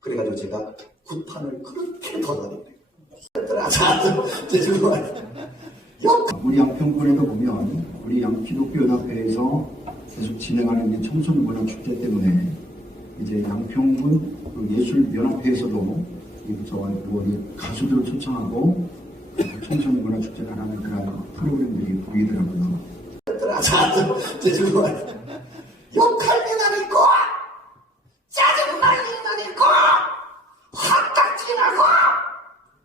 그래가지고 제가 굿판을 그렇게 죄송합니다. 우리 양평군에도 보면 우리 양기독교연합회에서 계속 진행하는 이 청소년문화 축제 때문에 이제 양평군 그 예술연합회에서도 이 저와 우리 가수들을 초청하고 그 청소년문화 축제를 하는 그런 프로그램들이 보이더라고요. 욕할 일만 있고, 짜증날 일만 있고, 화딱지나고,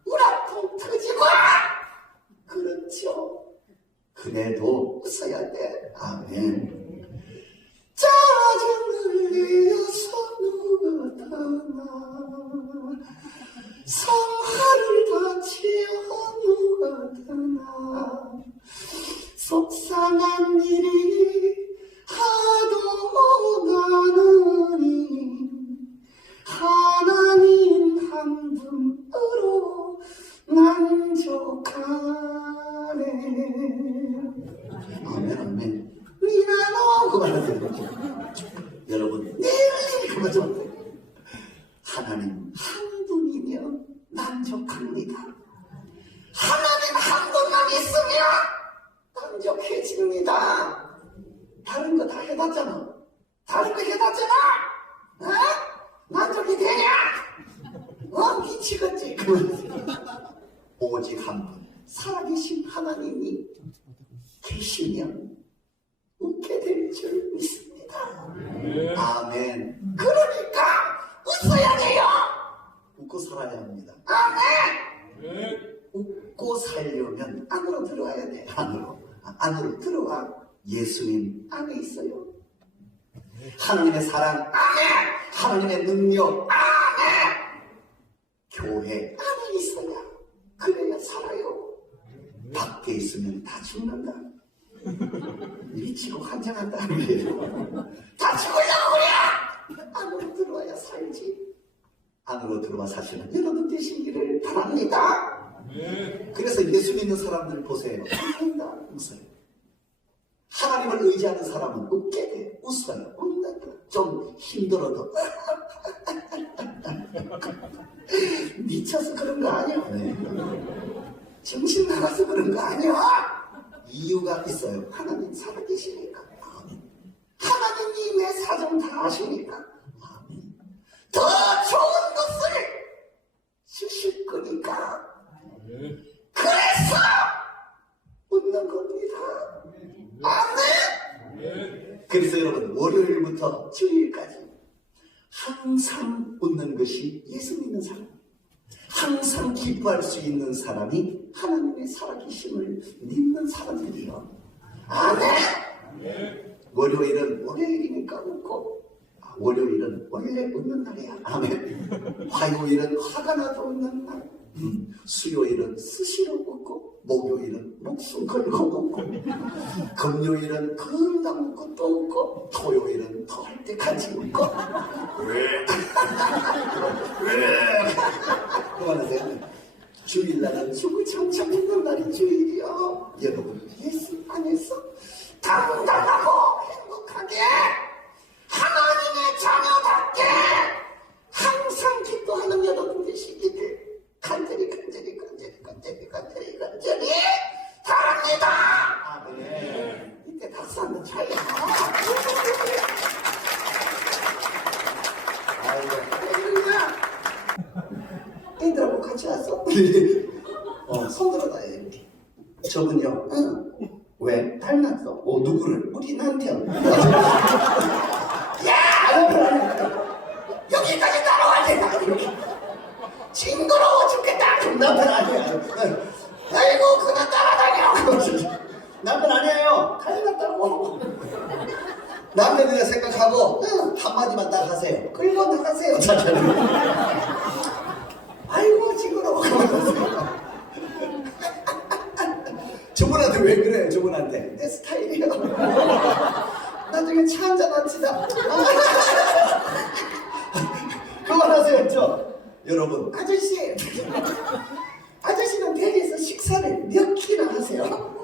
우라통 터지고, 그렇죠. 그래도 웃어야 돼. 아멘. 짜증을 내어서 누구다나 성화를 다치어 누구다나 속상한 일이 하도 많으니 하나님 한 분으로 만족하네 아멘 아멘 미나노 그만하세요 여러분 내일 그만 좀 하세요. 하나님 한 분이면 만족합니다 하나님 한 분만 있으면 만족해집니다. 다른 거 다 해봤잖아. 다른 거 해봤잖아. 어? 만족이 되냐? 어? 미치겠지. 그러면서 오직 한 분, 살아계신 하나님이 계시면 웃게 될 줄 믿습니다. 아멘. 그러니까 웃어야 돼요. 웃고 살아야 합니다. 아멘. 웃고 살려면 안으로 들어와야 돼. 안으로. 들어와. 예수님 안에 있어요. 하나님의 사랑 안에. 하나님의 능력 안에. 교회 안에 있어야. 그래야 살아요. 밖에 있으면 다 죽는다. 미치고 환장한다는 거예요. 다 죽으려고 그래! 안으로 들어와야 살지. 안으로 들어와 사시는 여러분 되시기를 바랍니다. 그래서 예수 믿는 사람들 보세요. 웃는다, 웃어요. 하나님을 의지하는 사람은 웃게 돼, 웃어요, 웃는다. 좀 힘들어도 미쳐서 그런 거 아니야. 정신 나가서 그런 거 아니야. 이유가 있어요. 하나님 살아계시니까. 하나님이 내 사정 다 아시니까. 더 좋은 것을 주실 거니까. 그래서 웃는 겁니다. 아멘. 그래서 여러분 월요일부터 주일까지 항상 웃는 것이 예수 믿는 사람. 항상 기뻐할 수 있는 사람이 하나님의 살아계심을 믿는 사람들이요. 아멘. 월요일은 월요일이니까 웃고 아, 월요일은 원래 웃는 날이야. 아멘. 화요일은 화가 나도 웃는 날. 음, 수요일은 스시로 웃고 목요일은 목숨 걸고 웃고 금요일은 금방 웃고 또 웃고 토요일은 더 할 때까지 웃고 그만하세요. 주일날은 주구장창 웃는 날이 주일이요. 여러분 예수 안에서 당당하고 행복하게 하나님의 자녀답게 항상 기뻐하는 여러분 되시기를 간절히 간절히 간절히 간절히 간절히 간절히 바랍니다. 아멘. 이때 박수 한번 쳐요. 아이고. 애들하고 같이 왔어? 어, 손 들어다 이렇게. 저분요. 응. 왜? 닮았어. 어, 누구를? 우리 남편. 야! 여기까지 따라와야 돼. 이렇게. 징그러워 죽겠다. 그럼 남편 아니야. 아이고, 그냥 따라다녀. 남편 아니에요. 닮았다고. 남편이라 생각 하고 응, 한마디만 딱 하세요. 끌고 나가세요. 아이고 징그러워. 저분한테 왜 그래요? 저분한테 내 스타일이요. 나중에 차 한잔 합시다. 그만하세요, 저. 여러분, 아저씨. 아저씨는 대리에서 식사를 몇 끼나 하세요?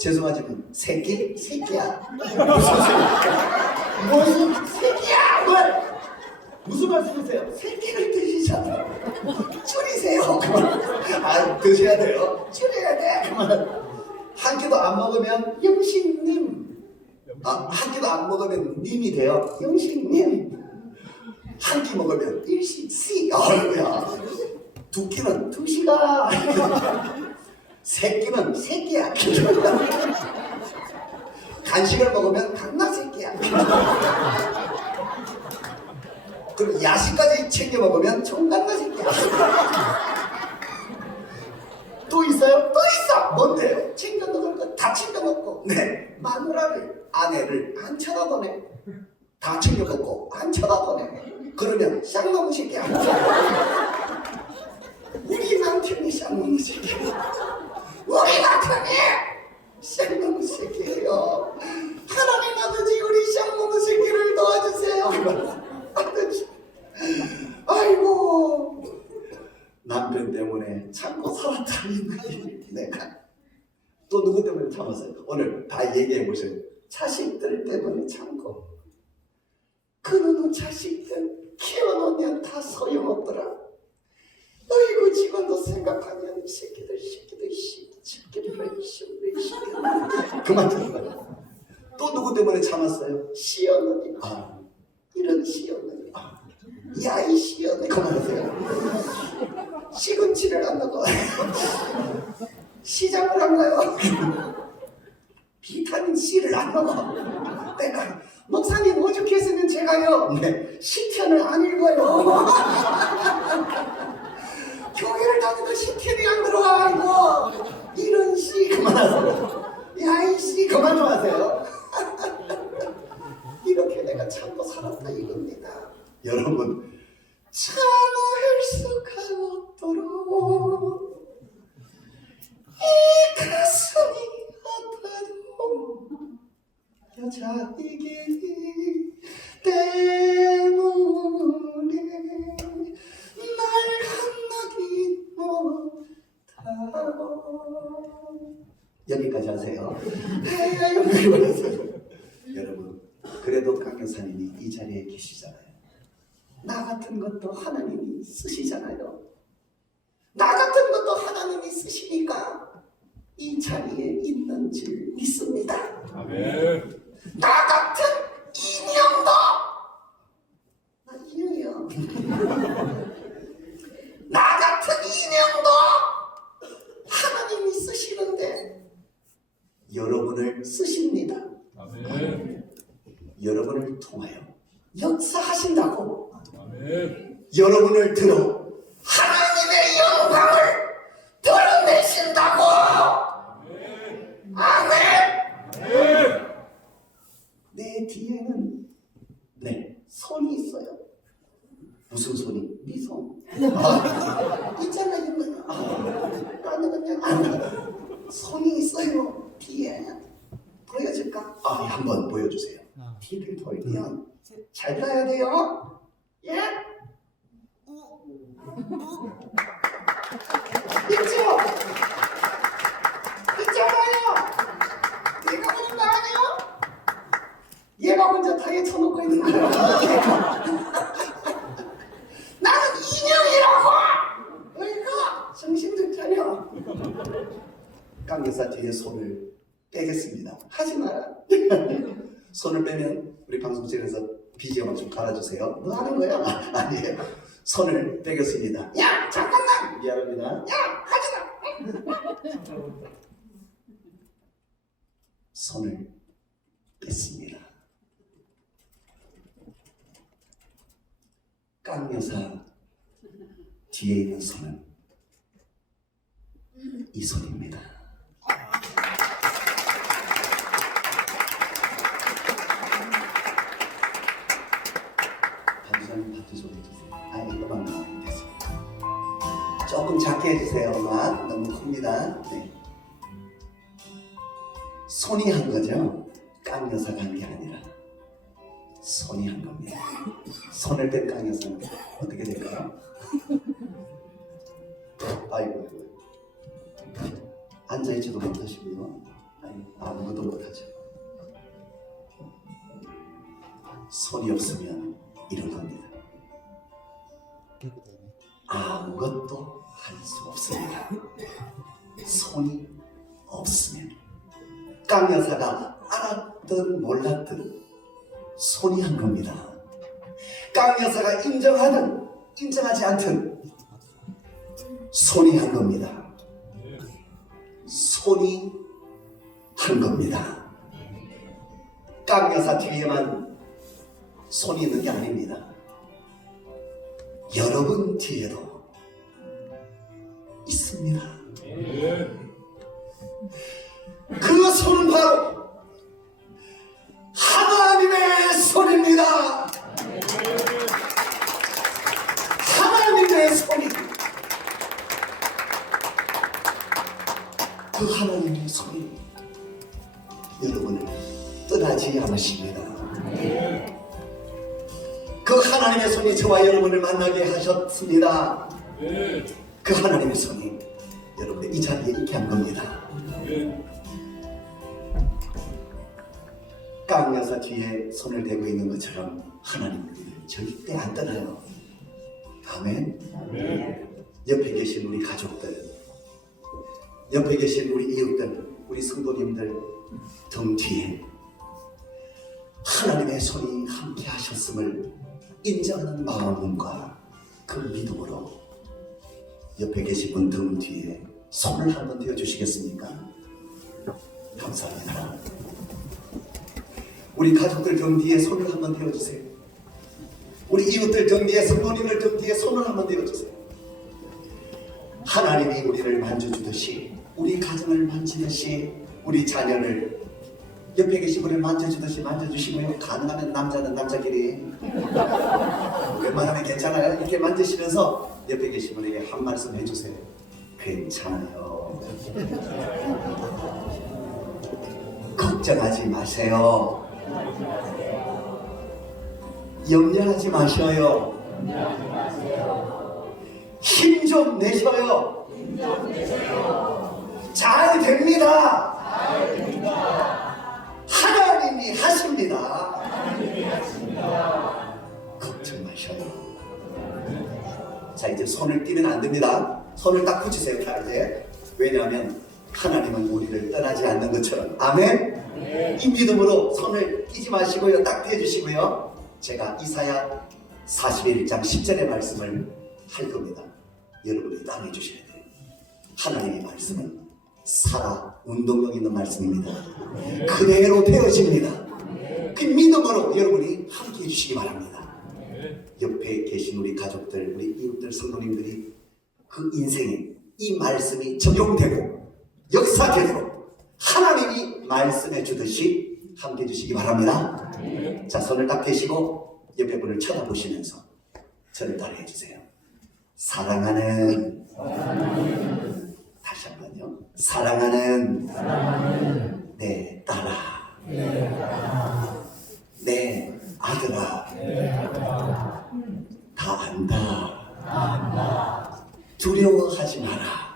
죄송하지만 새끼? 새끼야. 무슨 새끼? 무슨 새끼야? 뭘? 무슨 말씀이세요? 새끼를 드시잖아요. 줄이세요. 그만. 아, 드셔야 돼요. 줄여야 돼. 그만. 한 끼도 안 먹으면 영신님. 아, 한 끼도 안 먹으면 님이 돼요. 영신님. 한 끼 먹으면 일식씨. 아이고야. 두 끼는 두시가. 세 끼는 새끼야. 간식을 먹으면 강나 새끼야. 그리고 야식까지 챙겨 먹으면 총각나 새끼야. 또 있어요? 또 있어. 뭔데요? 챙겨 먹을 거 다 챙겨 먹고. 네. 마누라를 아내를 안 쳐다보네. 다 챙겨 먹고 안 쳐다보네. 그러면 쌍놈 새끼야. 우리 남편이 쌍놈 새끼야. 우리 남편이 쌍놈 새끼예요. 하나님 아버지 우리 쌍놈 새끼를 도와주세요. 아버지. 아이고 남편 때문에 참고 살았다는 거지 내가 또 누구 때문에 참았어요? 오늘 다 얘기해 보세요 자식들 때문에 참고 그놈의 자식들 키워놓으면 다 소용없더라 아이고 직원도 생각하면 이 새끼들 이 새끼들 이 새끼들 이 새끼들 이 새끼들 그만 또 누구 때문에 참았어요? 시어머니. 아. 이런 시어머니. 아, 야이 시어머니. 그만하세요. 시금치를 안 먹어 시장을 안 가요. 비타민 C를 안 먹어. 내가 목사님 오죽했으면 제가요. 네, 시편을 안 읽어요 교회를 다니도 시편이 안 들어와 이거 이런 씨 그만하세요. 야이 씨 그만 좀 하세요. 이렇게 내가 참고 살았다 이겁니다. 여러분 참을 수가 없도록 이 가슴이 아파도 여자이기 때문에 여기까지 하세요 여러분 그래도 강교사님이 이 자리에 계시잖아요 나 같은 것도 하나님이 쓰시잖아요 나 같은 것도 하나님이 쓰시니까 이 자리에 있는 줄 믿습니다. 아멘. 나 같은 인형도 나 인형이요. 나 같은 인형도 하나님이 쓰시는데 여러분을 쓰십니다. 아멘. 여러분을 통하여 역사하신다고 아멘. 여러분을 들어 하나님의 영광을 드러내신다고. 아멘. 내 뒤에는 네 손이 있어요. 무슨 손이? 네 손 아, 있잖아 이거는 아, 나는 그냥 아, 손이 있어요 뒤에. 보여줄까? 아, 예, 한번 보여주세요. 뒤를 돌면 잘 봐야 돼요. 예? 있죠? 있잖아요. 얘가 보는 거 아니에요? 얘가 먼저 다리에 쳐놓고 있는 거예요. 나는 인형이라고! 그러니까 정신 좀 차려. 강여사 뒤에 손을 빼겠습니다. 하지 마라. 손을 빼면 우리 방송실에서 BGM을 좀 갈아주세요. 너 하는 거야? 아니에요. 손을 빼겠습니다. 야 잠깐만. 미안합니다. 야 하지 마. 손을 뺐습니다. 깡여사 뒤에 있는 손은 이 손입니다. 감사님 파트 좀 해주세요. 아 이거만 나오면 됐습니다. 조금 작게 해주세요. 음악 너무 큽니다. 네. 손이 한 거죠. 깡여사가 한 게 아니라 손이 한 겁니다. 손을 뺀 깡여사는 어떻게 될까요? 아이고 아이고 앉아있지도 못하시고요. 아무것도 못하죠. 손이 없으면 일어납니다. 아무것도 할 수 없습니다. 손이 없으면 깡 여사가 알았든 몰랐든 손이 한 겁니다. 깡 여사가 인정하든 인정하지 않든 손이 한 겁니다. 손이 한 겁니다. 깡 여사 뒤에만 손이 있는 게 아닙니다. 여러분 뒤에도 있습니다. 깡여사 뒤에 손을 대고 있는 것처럼 하나님 우리를 절대 안 떠나요. 아멘. 예. 옆에 계신 우리 가족들, 옆에 계신 우리 이웃들, 우리 성도님들 등 뒤에 하나님의 손이 함께 하셨음을 인정하는 마음과 그 믿음으로 옆에 계신 분 등 뒤에 손을 한번 대어 주시겠습니까? 감사합니다. 우리 가족들 등 뒤에 손을 한번 대어 주세요. 우리 이웃들 등 뒤에 성도님들 등 뒤에 손을 한번 대어 주세요. 하나님이 우리를 만져주듯이 우리 가정을 만지듯이 우리 자녀를 옆에 계신 분을 만져주듯이 만져주시고요. 가능하면 남자는 남자끼리. 웬만하면 괜찮아요. 이렇게 만지시면서 옆에 계신 분에게 한 말씀 해주세요. 괜찮아요. 걱정하지 마세요 염려하지 마셔요 힘 좀 내셔요. 잘 됩니다. 하나님이 하십니다. 걱정 마셔요. 자 이제 손을 띄면 안 됩니다. 손을 딱 붙이세요. 다 이제 왜냐하면 하나님은 우리를 떠나지 않는 것처럼 아멘. 이 믿음으로 손을 띄지 마시고요. 딱 떼주시고요. 제가 이사야 41장 10절의 말씀을 할 겁니다. 여러분이 따라해 주셔야 돼요. 하나님의 말씀은 살아 운동력 있는 말씀입니다. 그대로 되어집니다. 그 믿음으로 여러분이 함께 해주시기 바랍니다. 옆에 계신 우리 가족들, 우리 이웃들, 성도님들이 그 인생에 이 말씀이 적용되고 역사되도록 하나님이 말씀해 주듯이 함께 해주시기 바랍니다. 자, 손을 딱 대시고 옆에 분을 쳐다보시면서 저를 따라해 주세요. 사랑하는, 다시 한 번요. 사랑하는, 내 딸아, 내 아들아, 다 안다. 두려워하지 마라.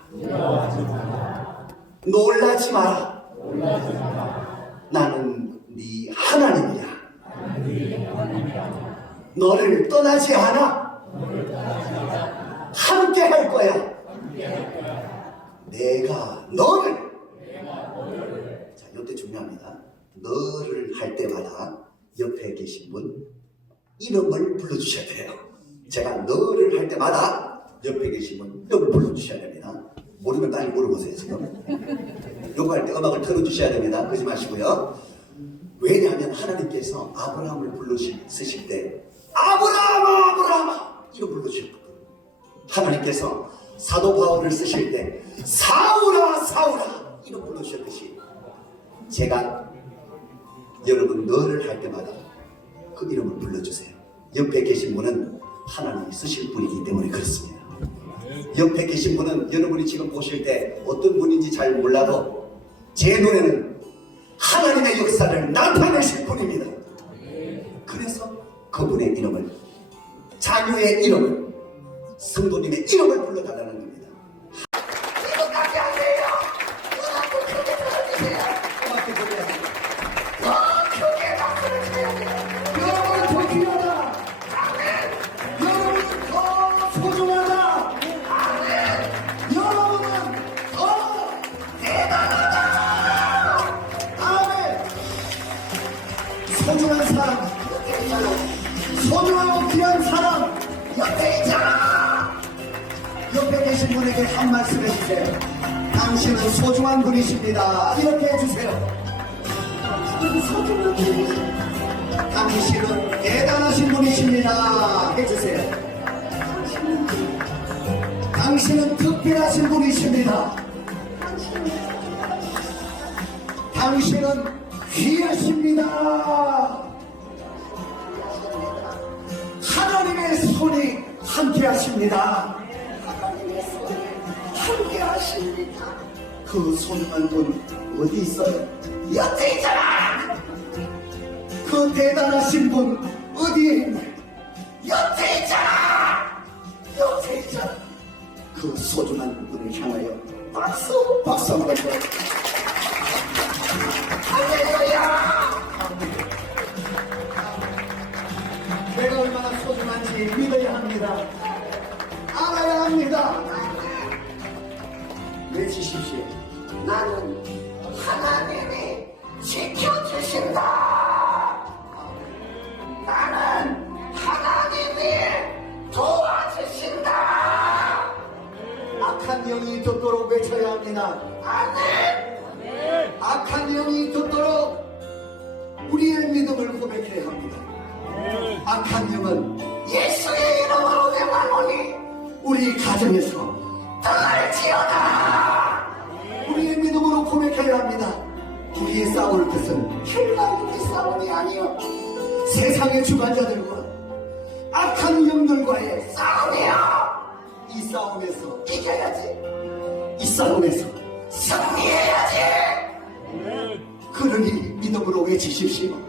놀라지 마라. 나는 네 하나님이야. 너를 떠나지 않아. 함께 할 거야. 내가 너를. 자, 이때 중요합니다. 너를 할 때마다 옆에 계신 분 이름을 불러주셔야 돼요. 제가 너를 할 때마다 옆에 계신 분 이름을 불러주셔야 됩니다. 모르면 빨리 물어보세요, 지금. 요거 할때 음악을 틀어주셔야 됩니다. 그러지 마시고요. 왜냐하면 하나님께서 아브라함을 불러쓰실 때 아브라함아 아브라함아 이름 불러주셨거든요. 하나님께서 사도 바울을 쓰실 때 사울아 사울아 이름 불러주셨듯이 제가 여러분 너를 할 때마다 그 이름을 불러주세요. 옆에 계신 분은 하나님이 쓰실 분이기 때문에 그렇습니다. 옆에 계신 분은 여러분이 지금 보실 때 어떤 분인지 잘 몰라도 제 눈에는 하나님의 역사를 나타내실 분입니다. 그래서 그분의 이름을 자녀의 이름을 성도님의 이름을 불러달라는 겁니다. 해주세요. 당신은 소중한 분이십니다. 이렇게 해주세요. 당신은 대단하신 분이십니다. 해주세요. 당신은 특별하신 분이십니다. 당신은 귀하십니다. 하나님의 손이 함께 하십니다. 함께 하십니다. 그 손만 본 어디 있어요? 옆에 있잖아! 그 대단하신 분 어디에 있냐? 옆에 있잖아! 옆에 있잖아! 그 소중한 분을 향하여 박수! 박수 한번 더. 할렐루 악한 영은 예수의 이름으로 명하노니 우리 가정에서 떠날지어다 우리의 믿음으로 고백해야 합니다. 우리의 싸울 것은 킬라우의 싸움이 아니요. 세상의 주관자들과 악한 영들과의 싸움이야 이 싸움에서 이겨야지. 이 싸움에서 승리해야지. 그러니 믿음으로 외치십시오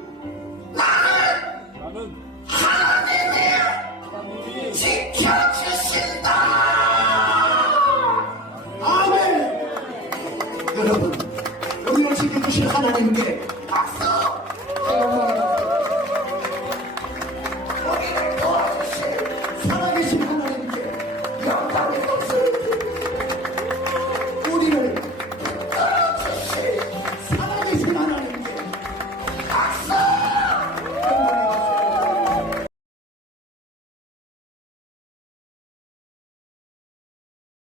지켜주신다. 아멘. 여러분, 우리를 지켜주신 하나님께 박수.